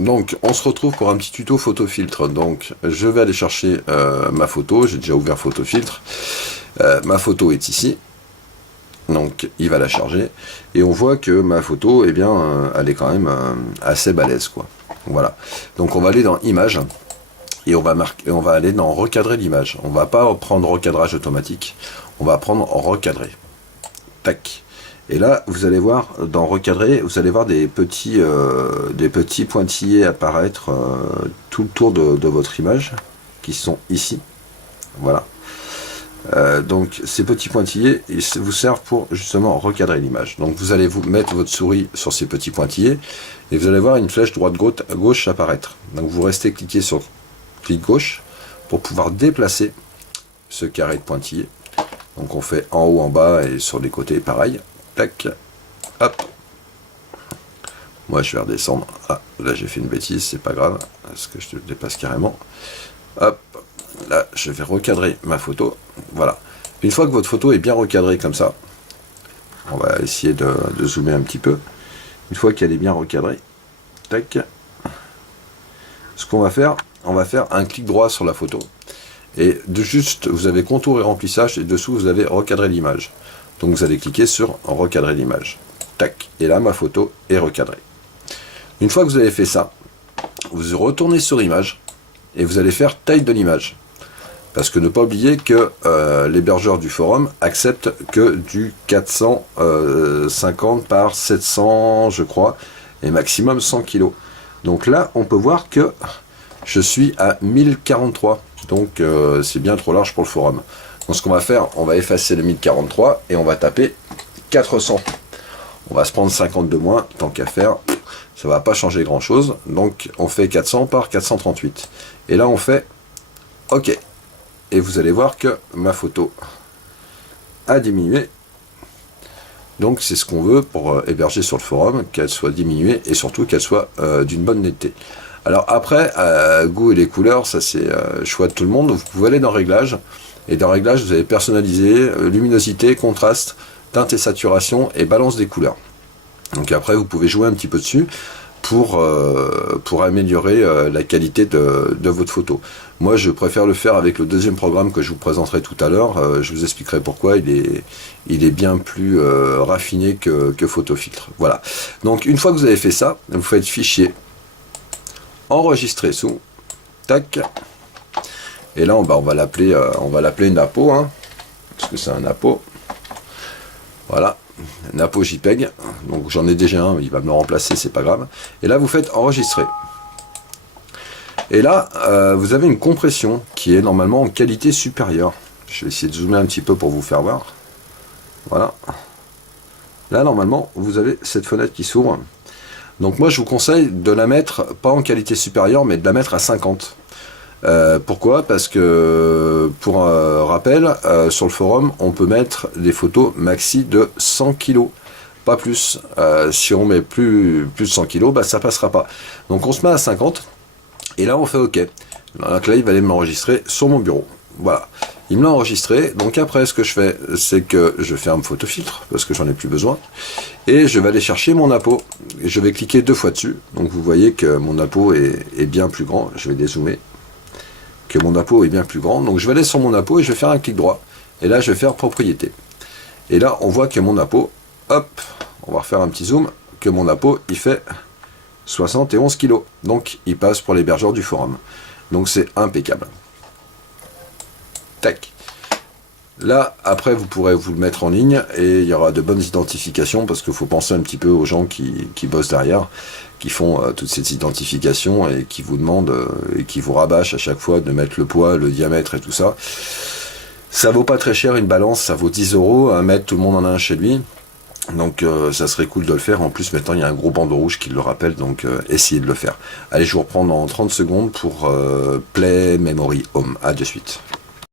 Donc on se retrouve pour un petit tuto photo filtre. Donc je vais aller chercher ma photo, j'ai déjà ouvert photo filtre. Ma photo est ici. Donc il va la charger et on voit que ma photo, eh bien, elle est quand même assez balèze, quoi. Voilà. Donc on va aller dans images et on va aller dans recadrer l'image. On va pas prendre recadrage automatique, on va prendre recadrer. Tac. Et là vous allez voir dans recadrer, vous allez voir des petits pointillés apparaître tout le tour de votre image qui sont ici. Voilà. Donc ces petits pointillés, ils vous servent pour justement recadrer l'image. Donc vous allez vous mettre votre souris sur ces petits pointillés et vous allez voir une flèche droite-gauche apparaître. Donc vous restez cliqué sur clic gauche pour pouvoir déplacer ce carré de pointillés. Donc on fait en haut, en bas et sur les côtés pareil. Tac, hop. Moi je vais redescendre. Ah, là j'ai fait une bêtise, c'est pas grave, parce que je te dépasse carrément. Hop. Là, je vais recadrer ma photo. Voilà. Une fois que votre photo est bien recadrée comme ça, on va essayer de zoomer un petit peu. Une fois qu'elle est bien recadrée, tac. Ce qu'on va faire, on va faire un clic droit sur la photo. Et juste, vous avez contour et remplissage, et dessous, vous avez recadrer l'image. Donc vous allez cliquer sur recadrer l'image. Tac. Et là, ma photo est recadrée. Une fois que vous avez fait ça, vous retournez sur image et vous allez faire taille de l'image. Parce que ne pas oublier que l'hébergeur du forum accepte que du 450 par 700, je crois, et maximum 100 kg. Donc là, on peut voir que je suis à 1043. Donc c'est bien trop large pour le forum. Donc ce qu'on va faire, on va effacer le 1043 et on va taper 400. On va se prendre 50 de moins, tant qu'à faire. Ça va pas changer grand chose. Donc on fait 400 par 438. Et là, on fait OK. Et vous allez voir que ma photo a diminué. Donc c'est ce qu'on veut pour héberger sur le forum, qu'elle soit diminuée et surtout qu'elle soit d'une bonne netteté. Alors après, goût et les couleurs, ça c'est choix de tout le monde. Vous pouvez aller dans réglages, et dans réglages vous allez personnaliser luminosité, contraste, teinte et saturation et balance des couleurs. Donc après vous pouvez jouer un petit peu dessus pour améliorer la qualité de votre photo. Moi je préfère le faire avec le deuxième programme que je vous présenterai tout à l'heure. Je vous expliquerai pourquoi il est bien plus raffiné que Photofiltre. Voilà. Donc une fois que vous avez fait ça, vous faites fichier, enregistrer sous, tac, et là on va l'appeler Napo, hein, parce que c'est un Napo. Voilà. Napo JPEG, donc j'en ai déjà un, il va me le remplacer, c'est pas grave. Et là vous faites enregistrer. Et là vous avez une compression qui est normalement en qualité supérieure. Je vais essayer de zoomer un petit peu pour vous faire voir. Voilà. Là normalement vous avez cette fenêtre qui s'ouvre. Donc moi je vous conseille de la mettre pas en qualité supérieure, mais de la mettre à 50. Pourquoi? Parce que, pour rappel, sur le forum, on peut mettre des photos maxi de 100 kg, pas plus. Si on met plus de 100 kg, bah, ça passera pas. Donc on se met à 50, et là on fait OK. Donc là il va aller m'enregistrer sur mon bureau. Voilà. Il me l'a enregistré, donc après ce que je fais, c'est que je ferme Photofiltre, parce que j'en ai plus besoin, et je vais aller chercher mon Napo, et je vais cliquer 2 fois dessus. Donc vous voyez que mon Napo est bien plus grand, je vais dézoomer. Que mon Napo est bien plus grand, donc je vais aller sur mon Napo et je vais faire un clic droit, et là je vais faire propriété, et là on voit que mon Napo, hop, on va refaire un petit zoom, que mon Napo il fait 71 kg, donc il passe pour l'hébergeur du forum, donc c'est impeccable. Tac. Là après vous pourrez vous le mettre en ligne et il y aura de bonnes identifications, parce qu'il faut penser un petit peu aux gens qui bossent derrière, qui font toutes ces identifications et qui vous demandent et qui vous rabâchent à chaque fois de mettre le poids, le diamètre et tout ça. Ça vaut pas très cher une balance, ça vaut 10 €, un mètre, tout le monde en a un chez lui. Donc ça serait cool de le faire. En plus maintenant il y a un gros bandeau rouge qui le rappelle, donc essayez de le faire. Allez, je vous reprends dans 30 secondes pour Play Memory Home. À de suite.